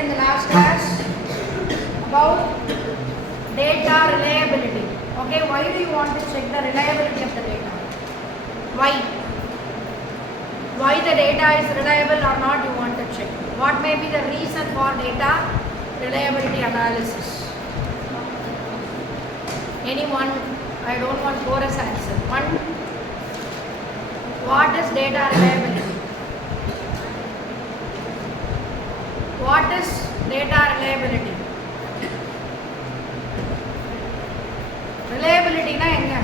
in the last class about data reliability. Okay, why do you want to check the reliability of the data? Why? Why the data is reliable or not, you want to check. What may be the reason for data reliability analysis? Anyone? I don't want chorus answer. One. What is data reliability? What is data reliability? Reliability na enna?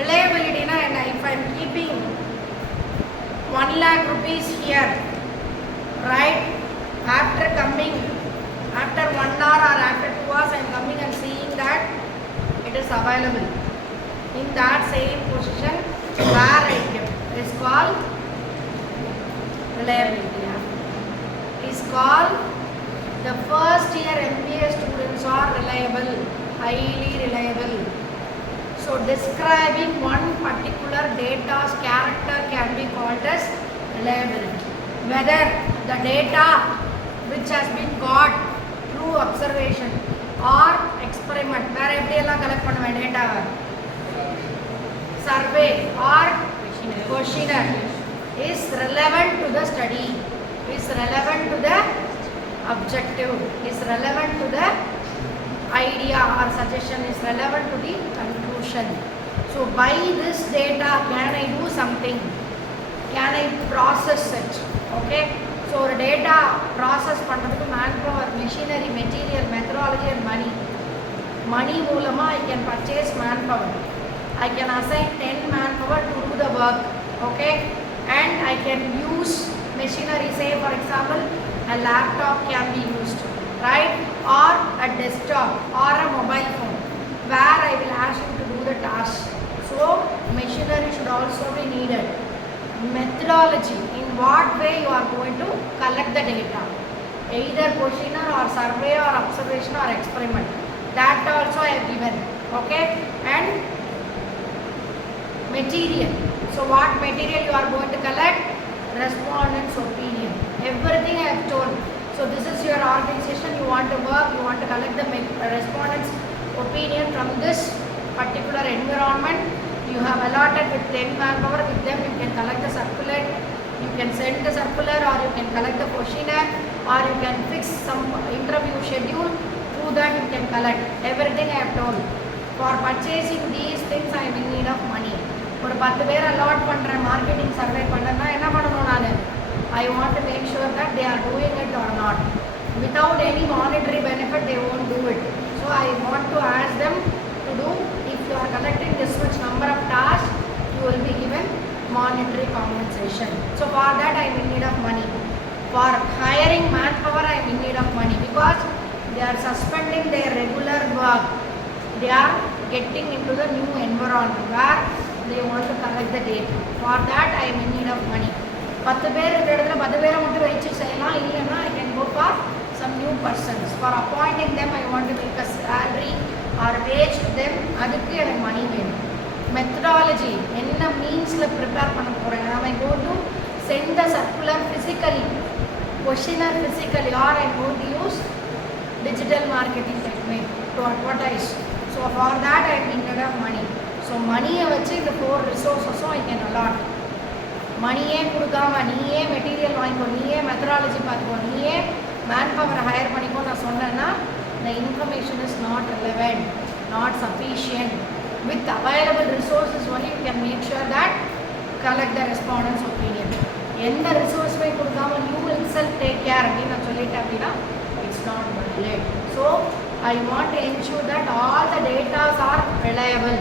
Reliability na enna? If I am keeping 1 lakh rupees here, right? After 1 hour or after 2 hours, I am coming and seeing that it is available. In that same position, where I kept is called reliability. Is called the first year MBA students are reliable, highly reliable. So describing one particular data's character can be called as reliability. Whether the data which has been got through observation or experiment, where everything collect pannuva data, survey or questionnaire is relevant to the study, is relevant to the objective, is relevant to the idea or suggestion, is relevant to the conclusion. So by this data, can I do something? Can I process it? Okay. So data process பண்றதுக்கு manpower, machinery, material, methodology and money. Money மூலமா I can purchase manpower. I can assign 10 manpower to do the work. Okay. And I can use machinery, say for example a laptop can be used, right, or a desktop or a mobile phone where I will ask him to do the task. So machinery should also be needed. Methodology, in what way you are going to collect the data, either questionnaire or survey or observation or experiment, that also I have given. Okay. And material, so what material you are going to collect? Respondents' opinion. Everything I have told. So this is your organization, you want to work, you want to collect the respondents' opinion from this particular environment. You have allotted with 10 manpower, with them you can collect the circular, you can send the circular, or you can collect the questionnaire, or you can fix some interview schedule. Through that you can collect. Everything I have told. For purchasing these things I am in need of money. ஒரு 10 பேர் allot பண்ணுறேன் marketing survey பண்ணேன்னா என்ன பண்ணணும் நான்? I want to make sure that they are doing it or not. Without any monetary benefit they won't do it. So I want to ask them to do, if you are collecting this much number of tasks, you will be given monetary compensation. So for that I am in need of money. For hiring manpower I am in need of money, because they are suspending their regular work. They are getting into the new environment where they want to collect the data. For that I am in need of money. 10 பேர் இந்த இடத்துல 10 பேரை மட்டும் வச்சு செய்யலாம், இல்லைன்னா I can go for some new persons. For appointing them I want to make a salary or wage to them, அதுக்கு எனக்கு மணி வேணும். Methodology, என்ன மீன்ஸில் ப்ரிப்பேர் பண்ண போகிறேன்? I go to send the circular physically, questionnaire physically, or I go to use digital marketing technique to advertise. So for that I am in need of money. So மணியை வச்சு இந்த 4 ரிசோர்ஸஸும் I can allot. மணியே கொடுக்காம நீயே material வாங்கிக்கோ, நீயே methodology பார்த்துக்கோ, நீயே மேன் பவரை ஹையர் பண்ணிக்கோ நான் சொன்னேன்னா the information is not relevant, not sufficient. With available resources only you can make sure that collect the respondents' opinion. எந்த ரிசோர்ஸுமே கொடுக்காம you itself take care அப்படின்னு நான் சொல்லிட்டேன் அப்படின்னா it's not valid. So I want to ensure that all the data are reliable.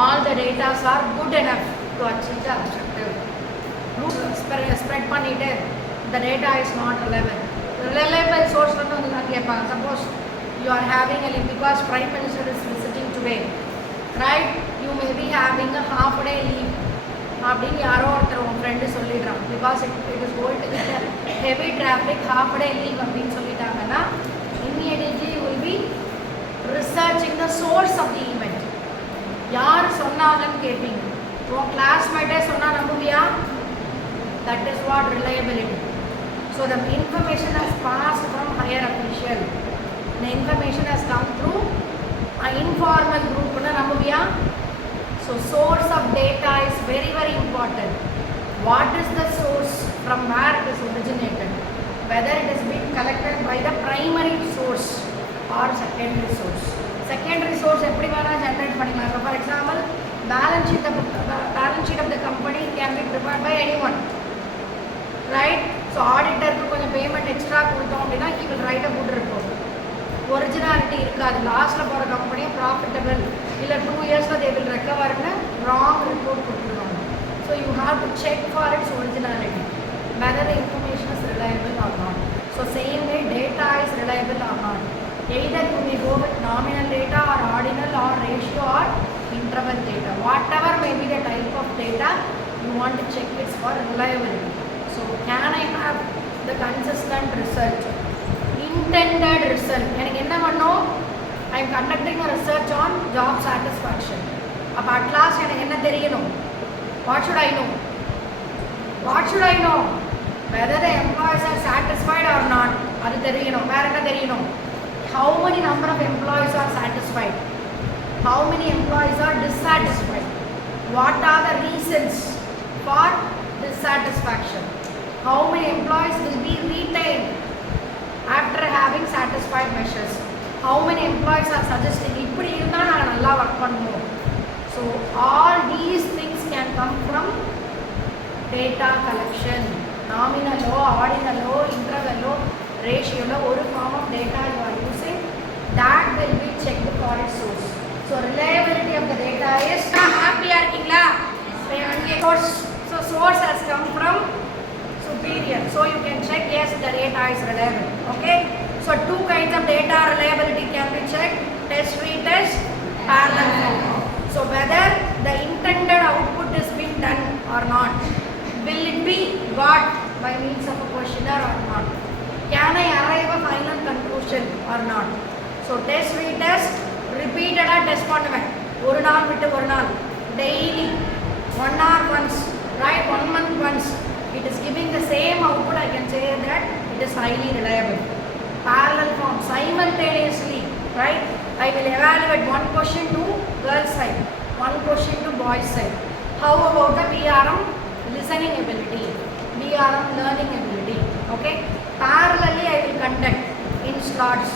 All the data are good enough to achieve the objective. Spread பண்ணிட்டு the data is not relevant. Reliable source வந்து நான் கேட்பாங்க. Suppose you are having a leave because Prime Minister is visiting today, right? You may be having a half day leave. அப்படின்னு யாரோ ஒருத்தர் உங்கள் friend சொல்லிடுறான், because it is going to get heavy traffic, half day leave அப்படின்னு சொல்லிட்டாங்கன்னா immediately you will be researching the source of the event. யார் சொன்னாங்கன்னு கேட்பீங்க. உன் கிளாஸ்மேட்டே சொன்னால் நம்புவியா? That is what reliability. So the information has passed from higher official. The information has come through an informal group. So source of data is very, very important. What is the source, from where it is originated? Whether it has been collected by the primary source or secondary source. Secondary source எப்படி வேணா generate பண்ணிக்கலாம். For example, balance sheet of the company can be prepared by anyone, right? So auditor க்கு கொஞ்சம் payment extra கொடுத்தோம் அப்படின்னா he will write a good report. Originality இருக்காது, லாஸ்ட்ல போற கம்பெனி ப்ராஃபிட்டபிள் இல்ல 2 இயர்ஸ்ல they will recover ன்னு wrong report கொடுத்துருவாங்க. So you have to check for its originality, whether the information is reliable or not. So same way data is reliable or not. Either you may go with nominal data or ordinal or ratio or interval data. Whatever may be the type of data, you want to check it for reliability. So can I have the consistent result? Intended result. எனக்கு என்ன பண்ணோம்? I am conducting a research on job satisfaction. அப்ப at last எனக்கு என்ன தெரியணும்? What should I know? What should I know? Whether the employees are satisfied or not. அது தெரியணும். வேற என்ன தெரியணும்? How many number of employees are satisfied? How many employees are dissatisfied? What are the reasons for dissatisfaction? How many employees will be retained after having satisfied measures? How many employees are suggesting இப்படி இருந்தா நான் நல்லா work பண்ணுவோம்? So all these things can come from data collection. Nominal, ordinal, interval, ratio, ஒரு form of data you are using, that will be checked for its source. So reliability of the data is happy இருக்கீங்களா? So source has come from superior. So you can check, yes, the data is reliable. Okay? So two kinds of data reliability can be checked: test, retest, parallel flow. So whether the intended output is being done or not, will it be got by means of a questionnaire or not? Can I arrive a final conclusion or not? So test, retest, repeated test பண்ணுவேன். ஒரு நாள் விட்டு ஒரு நாள், daily, 1 hour once, right? 1 month once. It is giving the same output. I can say that it is highly reliable. Parallel form, simultaneously, right? I will evaluate one question to girls side, one question to boys side. How about the BRM listening ability, BRM learning ability? Okay. Parallelly, I will conduct in slots.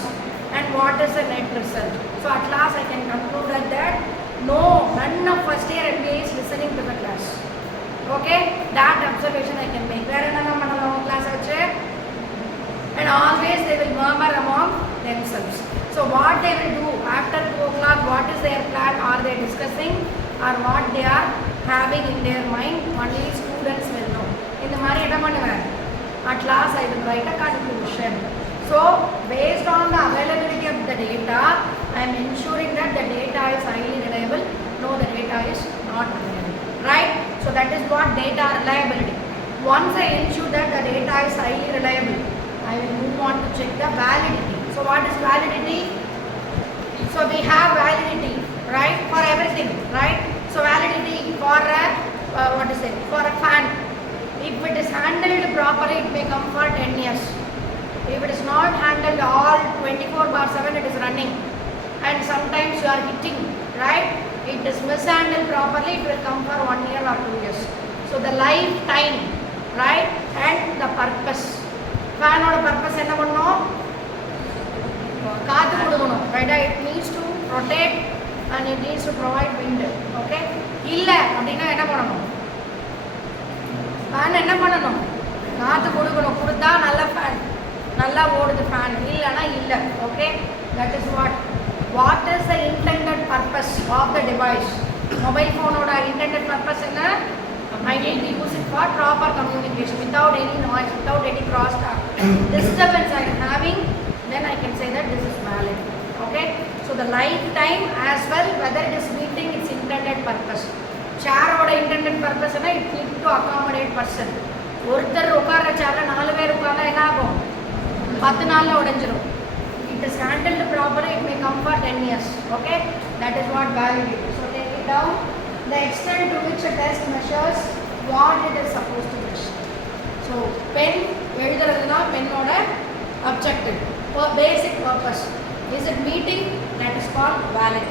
And what is the net result? So at last, I can conclude that no, none of first year MBA is listening to the class. Okay, that observation I can make. Where another class and always they will murmur among themselves. So what they will do after 2 o'clock, what is their plan? Are they discussing or what they are having in their mind? Only students will know. In the mari enna பண்ணுவேன்? At last I will write a conclusion. So based on the availability of the data, I am ensuring that the data is highly reliable. No, the data is not reliable. Right? So that is what data reliability. Once I ensure that the data is highly reliable, I will move on to check the validity. So what is validity? So we have validity, right, for everything, right? So validity for for a fan. If it is handled properly, it may come for 10 years. If it is not handled all 24/7, it is running. And sometimes you are hitting, right? It is mishandled properly, it will come for 1 year or 2 years. So the lifetime, right, and the purpose. Fan or purpose enna பண்ணனும்? காத்து கொடுக்கணும், right? It needs to rotate and it needs to provide wind. Okay? இல்ல அப்படினா என்ன பண்ணணும்? fan என்ன பண்ணணும்? காத்து கொடுக்கணும். கொடுத்தா நல்ல fan, நல்லா ஓடுது fan. இல்லனா இல்ல. Okay? That is what is the intended purpose of the device? Mobile phone oda intended purpose enna? I need to use it for proper communication without any noise, without any crosstalk. Disturbance I am having, then I can say that this is valid. Okay? So the lifetime as well, whether it is meeting its intended purpose. Chair oda intended purpose enna, it needs to accommodate person. ஒருத்தர் உட்கார்ற சேர்ல 4 பேர் உட்கார்ந்தா என்ன ஆகும்? 10 நாள்ல உடைஞ்சிரும். It is handled properly, it may come for 10 years. Okay? That is what validity. So take it down. The extent to which a test measures what it is supposed to measure. So So pen எழுதுறதுனா பென்னோட objective for basic purpose. Is it meeting? That is called valid.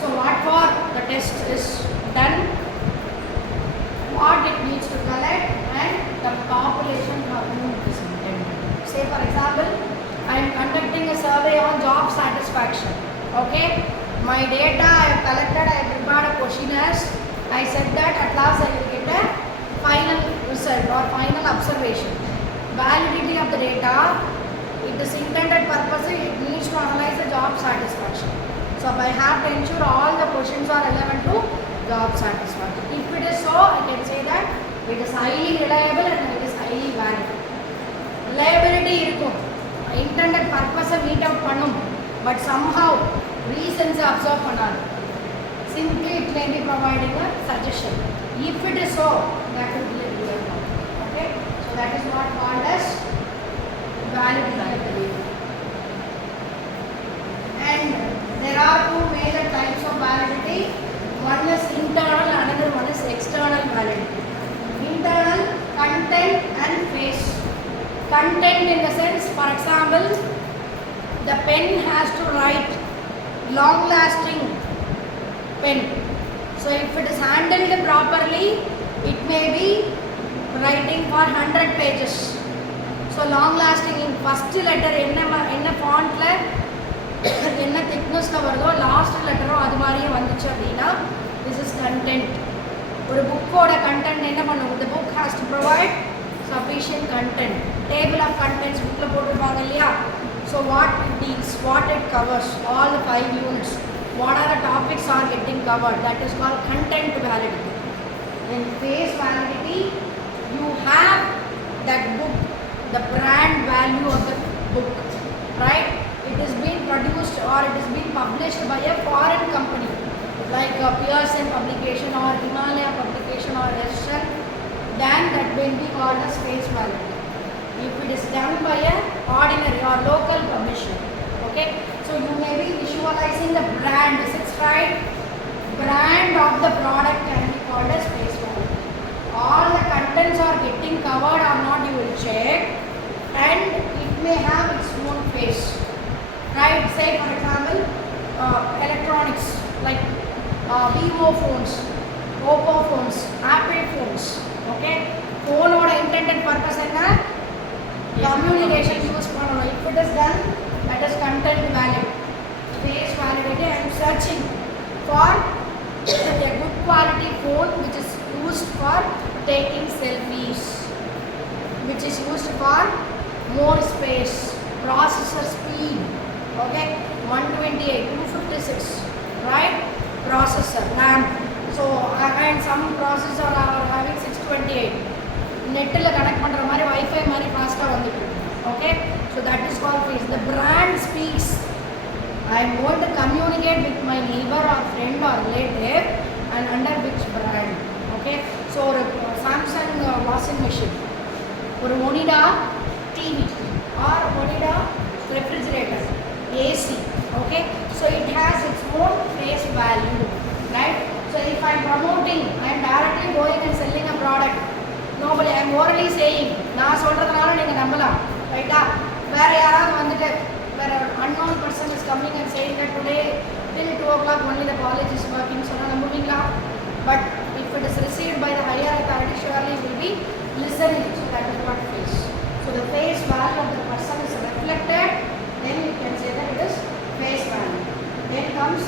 So what for the test is done, what it needs to collect, and the population for whom it is intended. Say for example, I am conducting a survey on job satisfaction. Okay, my data I have collected, I have prepared a questionnaires. I said that at last I will get a final result or final observation. Validity of the data, it is intended purpose, it needs to analyze the job satisfaction. So I have to ensure all the questions are relevant to job satisfaction. If it is so, I can say that it is highly reliable and it is highly valid. Reliability இருக்கும், intended purpose meet out பண்ணும், but somehow reasons observe பண்ணாது. Simply it may be providing a suggestion. If it is so, that will be a real one. Okay, so that is what called as validity. And there are two major types of validity. One is internal, another one is external validity. Internal, content and face. Content in the sense, for example, the pen has to write long-lasting pen. So if it is handled properly, it may be writing for 100 pages. So long-lasting in first letter என்ன fontல என்ன thicknessல வருதோ last லெட்டரும் அது மாதிரியே வந்துச்சு அப்படின்னா this is content. ஒரு புக்கோட content என்ன பண்ணும், the book has to provide sufficient content. Table of contents புக்கில் போட்டிருப்பாங்க இல்லையா. So what it deals, what it covers, all the 5 units, what are the topics are getting covered, that is called content validity. In face validity, you have that book, the brand value of the book, right? It is being produced or it is being published by a foreign company like Pearson publication or Himalaya publication or Russian, then that will be called as face validity. If it is done by a ordinary or local publisher, okay, so you may be visualizing the brand, is it right? Brand of the product can be called as face validity. All the contents are getting covered or not, you will check, and it may have its own face, right? Say for example, electronics like Vivo phones, Oppo phones, Apple phones, okay, phone oda intended purpose enna, communication use பண்ணனும். If it is done, that is content valid. Face validity, I am searching for a good quality phone which is used for taking selfies, which is used for more space, processor speed, okay, 128, 256, right, processor, RAM. So and some processor are having 628. நெட்டில் connect பண்ணுற மாதிரி wifi மாதிரி ஃபாஸ்ட்டாக வந்துட்டு, okay, so that is called face. The brand speaks. I am going to communicate with my neighbor or friend or relative and under which brand, okay. So ஒரு Samsung washing machine, ஒரு Onida TV or Onida refrigerator, AC, okay, so it has its own face value, right? So if I am promoting, I am directly going and selling a product. Nobody, I am orally saying, நான் சொல்றதுனால நீங்க நம்பலாம், ரைட்டா? வேற யாராவது வந்துட்டு வேற unknown person is coming and saying that today till 2 o'clock only the college is working, சொன்னா நம்புவீங்களா? But if it is received by the higher authority, surely it will be listening. So that is what face. So the face value of the person is reflected, then you can say that it is face value. Then comes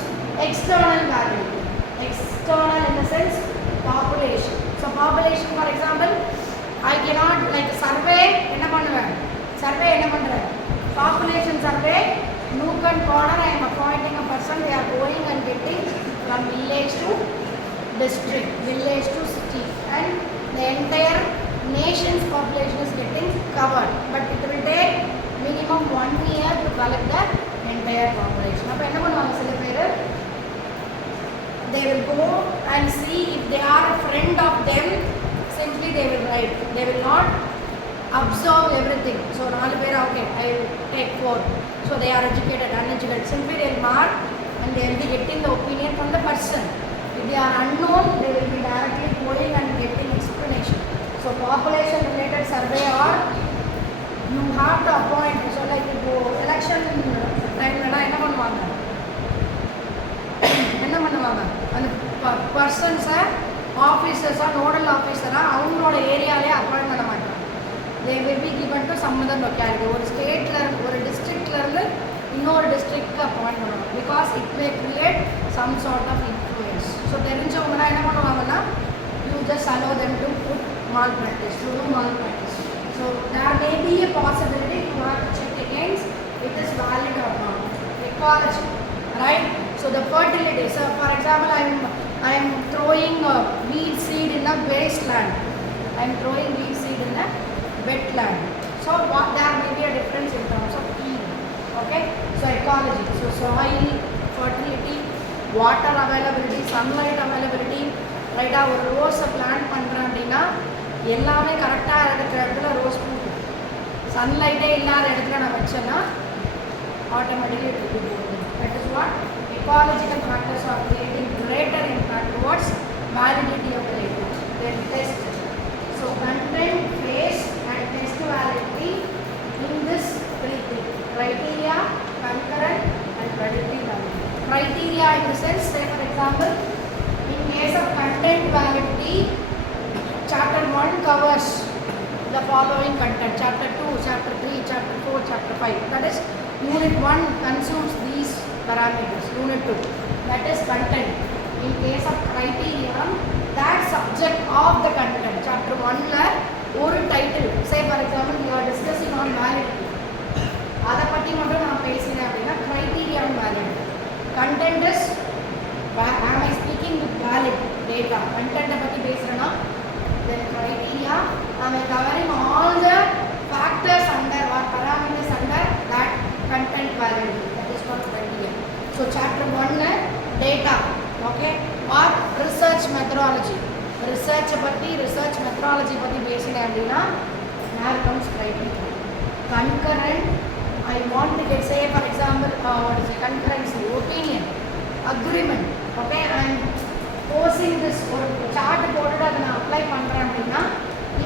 external value. External in the sense population. So population, for example, I cannot like survey என்ன பண்ணுவேன், survey என்ன பண்றேன், population survey, nook and corner, I am appointing a person, they are going and getting from village to district, village to city, and the entire nation's population is getting covered, but it will take minimum 1 year to collect the entire population. அப்ப என்ன பண்ணுவாங்க சில பேர், they will go and see if they are a friend of them, simply they will write, they will not observe everything. So 4 பேர், okay, I will take 4, so they are educated, uneducated, simply they will mark and they will be getting the opinion from the person. If they are unknown, they will be directly going and getting explanation. So population related survey or you have to appoint. So like இப்போ election டைம்லனா என்ன பண்ணுவாங்க அந்த பர்சன்ஸை ஆஃபீஸர்ஸாக nodal ஆஃபீஸராக அவங்களோட ஏரியாலே appoint பண்ண மாட்டாங்க. They will be given to some other locality. ஒரு ஸ்டேட்டில் ஒரு டிஸ்ட்ரிக்ட்லேருந்து இன்னொரு டிஸ்ட்ரிக்ட்க்கு அப்பாயிண்ட் பண்ணுவாங்க. Because it may create some sort of influence. So தெரிஞ்சவங்கன்னா என்ன பண்ணுவாங்கன்னா you just allow them to put malpractice, to do malpractice. So there may be a possibility to have to check against it is valid or not. Ecology, right? So the fertility. So for example, I am throwing wheat seed in a wasteland. I am throwing wheat seed in a wetland. So what there may be a difference in terms of yield. Okay. So ecology. So soil, fertility, water availability, sunlight availability. Right? ஒரு ரோஸை plant பண்ணுறேன் அப்படின்னா எல்லாமே கரெக்டாக இருக்கிற இடத்துல rose பூக்கும். சன்லைட்டே இல்லாத இடத்துல நான் வச்சேன்னா automatically it will be golden. That is what ecological factors are creating greater impact towards validity of the data. Then test. So content, phase and test validity in this three things: criteria, concurrent and predictive validity. Criteria in the sense, say for example, in case of content validity, chapter 1 covers the following content, chapter 2, chapter 3, chapter 4, chapter 5. That is Unit 1 consumes these parameters. Unit 2, that is content. In case of criteria, that subject of the content. Chapter 1 la or title. Say for example, we are discussing on validity. Adha patti mattum na pesina appadina criteria on validity. Content is, am I speaking with valid data? Content patti pesrana, then criteria, am I covering all the factors under or parameters under that content validity. That is called criteria. So chapter 1 data, okay, or research methodology. Research patti, research methodology patti pesina appadina here comes criteria. Concurrent, I want to get, say for example, what is it? Concurrency, opinion, agreement. Okay, I am posing this or chart போட்டுட்டு அதை நான் apply பண்ணுறேன் அப்படின்னா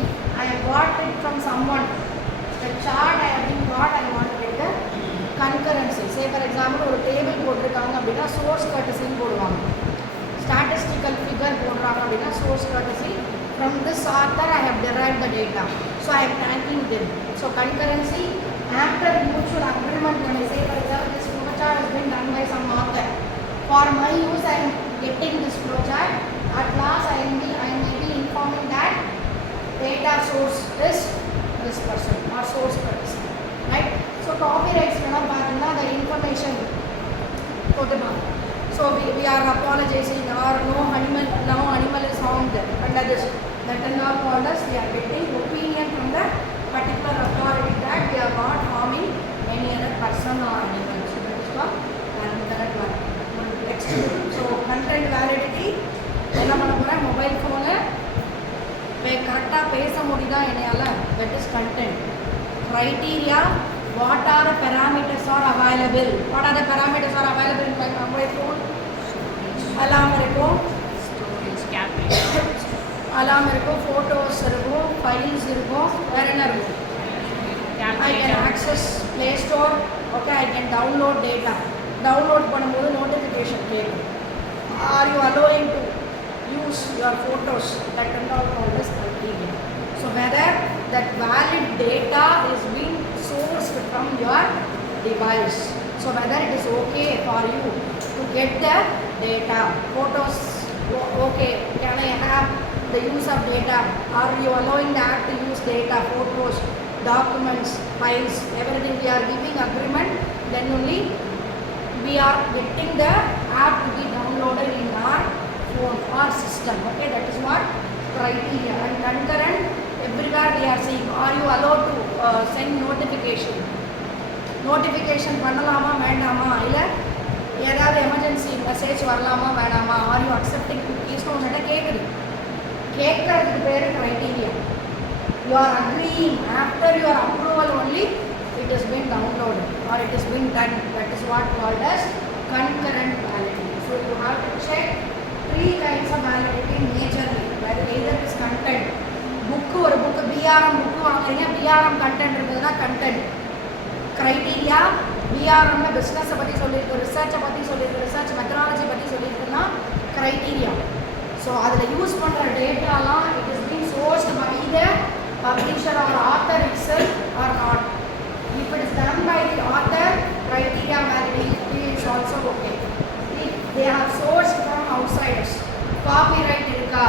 if I have got it from someone, the chart I have been got, I want to get the concurrency. Say for example, ஒரு table போட்டிருக்காங்க அப்படின்னா source courtesy போடுவாங்க. Statistical figure போடுறாங்க அப்படின்னா source courtesy. From this author I have derived the data. So I am tracking them. So concurrency, after mutual agreement, when I say for example, this flowchart has been done by some author. For my use, I am getting this flowchart. At last, I may be informing that data source is this person or source person, right? So copyrights, the information. So we are apologizing or no animal is harmed under this. That is not called as we are getting opinion from the particular authority that we are not harming any other person or animal. So that is called concurrent validity. Next, so content validity. என்ன பண்ண போகிறேன், mobile phone கரெக்டாக பேச முடியுதா என்னையால், that is content. Criteria, what are the parameters are available? What are the parameters are available in my mobile phone? அலாம் இருக்கும், அலாம் இருக்கும், photos இருக்கும், files இருக்கும், வேறு என்ன இருக்கும்? I can access Play Store. Okay, I can download data. Download பண்ணும்போது notification கேட்கும். Are you allowing to use your photos? That and all called as criteria. So whether that valid data is being sourced from your device. So whether it is okay for you to get the data. Photos, okay, can I have the use of data? Are you allowing the app to use data? Photos, documents, files, everything we are giving agreement, then only we are getting the app to be downloaded in our phone or system. Okay, that is what criteria. And concurrent, everywhere we are saying, are you allowed to send notification? Notification பண்ணலாமா வேண்டாமா, இல்லை ஏதாவது emergency message வரலாமா வேண்டாமா, are you accepting குக்கீஸ்னு ஒன்றுகிட்ட கேட்குது. கேட்கறதுக்கு பேர் criteria. You are agreeing, after your approval only it has been downloaded or it has been done. That is what called as concurrent validity. So you have to check three kinds either is content. Book or book BRM book வாங்குறீங்க, BRM content இருக்குதுன்னா content. Criteria BRM business பத்தி சொல்லிருக்கு, research பத்தி சொல்லிருக்கு, research methodology பத்தி சொல்லிருக்குன்னா criteria. So அதில் use பண்ணுற டேட்டாலாம் it is being sourced by the publisher or author itself or not. If it is done by the author, criteria validity is also okay. If they are sourced from outsiders, copyright இருக்கா,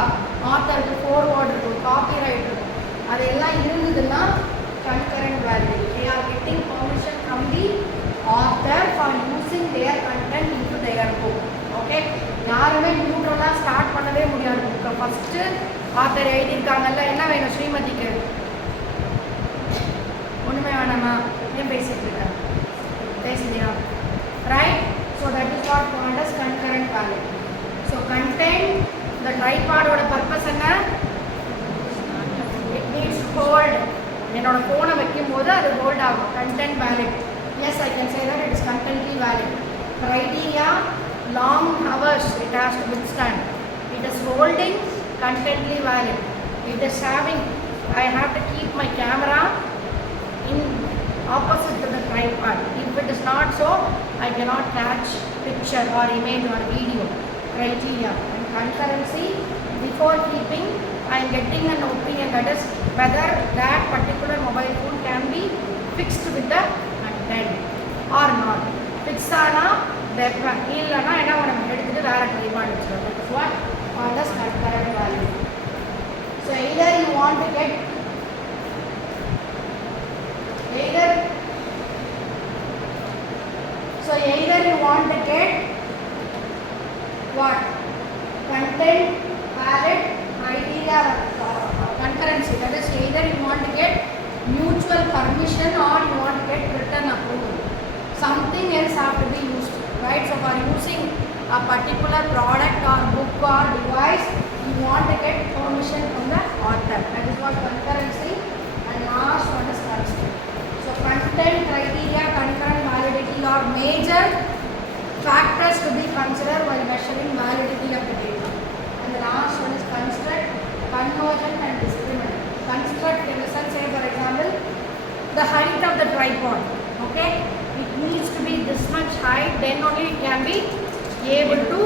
authorக்கு forward இருக்கும், copyright இருக்கும், அதெல்லாம் இருந்ததுன்னா concurrent validity. They are getting permission from the author for using their content into their book. Okay, யாருமே நியூட்ரலாக start பண்ணவே முடியாது. புக்கை first author எழுதியிருக்காங்கல்ல, என்ன வேணும் ஸ்ரீமதிக்கு? ஒன்றுமே வேணாமா? ஏன் பேசிட்டு இருக்கேன்? பேசுதியா? Right. So that is what called as concurrent valid. So content, இந்த ட்ரைபாடோட பர்பஸ் என்ன? It needs hold. என்னோட ஃபோனை வைக்கும்போது அது ஹோல்ட் ஆகும். Content valid. Yes, I can say that it is contently valid. Criteria, long hours it has to withstand. It is holding, contently valid. It is having, I have to keep my camera in opposite to the tripod. If it is not so, I cannot catch picture or image or video. Criteria. And concurrency, before keeping, I am getting an opinion, that is whether that particular mobile phone can be fixed with the content or not. Fix ஆனா இல்லைன்னா என்ன பண்ணணும், எடுத்துகிட்டு வேறு tripod வச்சுருவோம். That is what called as concurrent value. So either you want to get either you want to get what? Content valid criteria concurrency. That is either you want to get mutual permission or you want to get written approval. Something else have to be used. Right, so for using a particular product or book or device, you want to get permission from the author. That is what concurrency. And last one is constraint. So content, criteria, concurrent validity are major factors to be considered while measuring validity of the data. And the last one is construct, convergent and discriminant. Construct in the sense, say for example, the height of the tripod. Okay, it needs to be this much height, then only it can be able to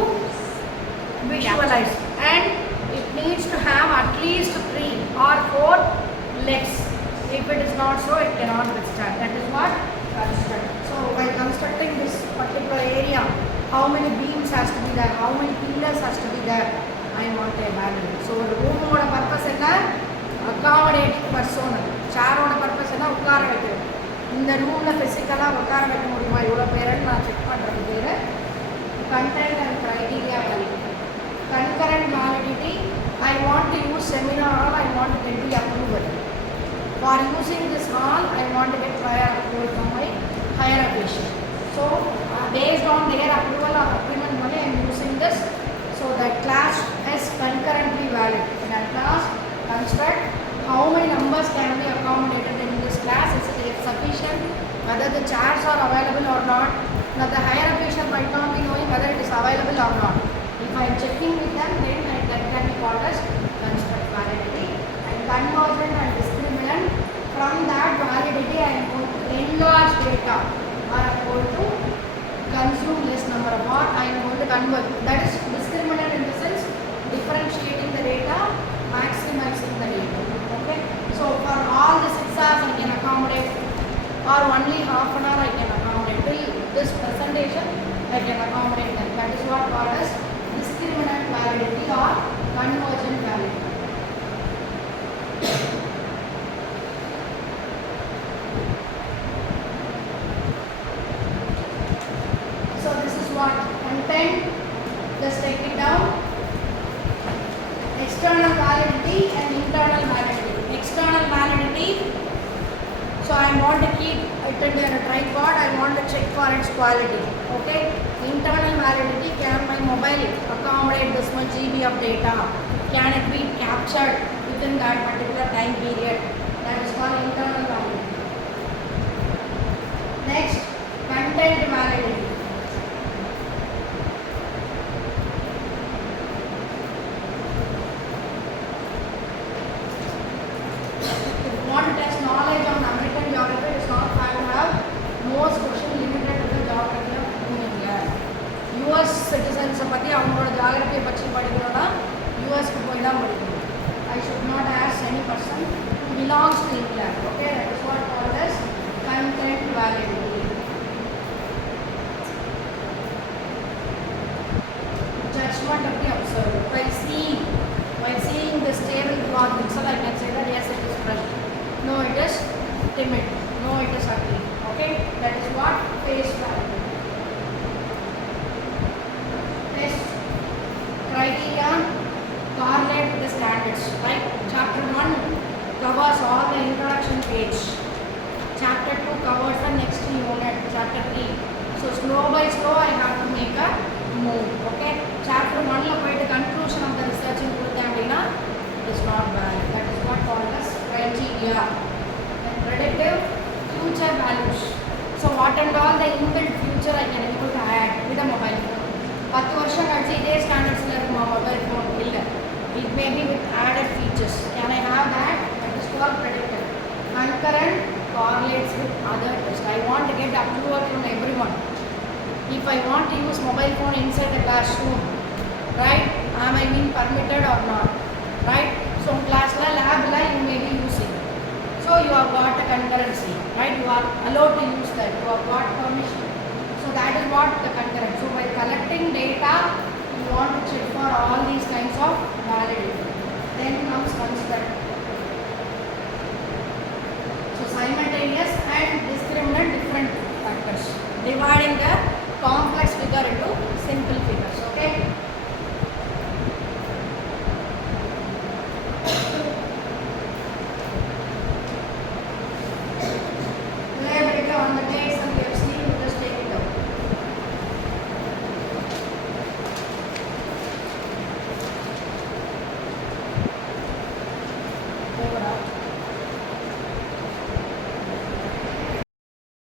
visualize, and it needs to have at least 3 or 4 legs. If it is not so, it cannot withstand. That is what construct. So while constructing this particular area, how many beams has to be there, how many pillars has to be there, I want to evaluate. So room oda purpose enna, accommodate persona. Chair oda purpose enna, ukkara வைக்கிறது. இந்த ரூமில் ஃபிசிக்கலாக உட்கார வைக்க முடியுமா, இவ்வளோ பேருன்னு நான் செக் பண்ணுறது பேர் content and criteria validity. Concurrent validity, I want to use seminar hall, I want to get the approval. For using this hall, I want to get prior approval from my higher official. So based on their approval or agreement only, I am using this. So that class is concurrently valid. In a class construct, how many numbers can be accommodated in this class? Is it sufficient? Whether the chairs are available or not. Now the higher official might not be knowing whether it is available or not. If I am checking with them, then that can be called as construct validity. And convergent and discriminant, from that validity I am going to enlarge data, or I am going to consume less number of, or I am going to convert. That is discriminant in the sense differentiating the data, maximizing the data. Okay. So for all the 6 hours I can accommodate, or only half an hour I can accommodate. Till this presentation I can accommodate them. That is what called as discriminant validity or convergent validity. So this is what content. Just take it down. External validity and internal validity. External validity, so I want to keep it in a tripod, I want to check for its quality. Okay. Internal validity, can my mobile accommodate this much GB of data? Can it be captured within that particular time period? That is called internal validity. Next, content validity. ஜாகிரபியை பற்றி படிக்கணும்னா யூஎஸ்க்கு போய் தான் படிக்கணும். I should not ask any person who belongs to England. Okay, that is what called as content validity. Judgment of the observer. While seeing this table cloth pixel, I can say that yes, it is fresh. No, it is timid. No, it is ugly. Okay, that is what face value. Test criteria correlate with the standards. Right? Chapter 1 covers all the introduction page. Chapter 2 covers the next unit. Chapter 3. So slow by slow, I have to make a move. Okay. Chapter 1 la poitu conclusion of the research in Kurthandina is not bad. That is what called as criteria. And predictive future values. So what and all the inbuilt future I can able to add with a mobile phone. 10 வருஷம் கழிச்சு இதே ஸ்டாண்டர்ட்ஸில் இருக்குமா mobile phone? இல்லை. It may be with added features. Can I have that? That is called predictive. Concurrent correlates with other tests. I want to get approval from everyone. If I want to use mobile phone inside the classroom, right? Am I being permitted or not? Right? So class la lab la you may be using. So you have got a concurrency, right? You are allowed to use that. You have got permission. So that is what the concurrent. So by collecting data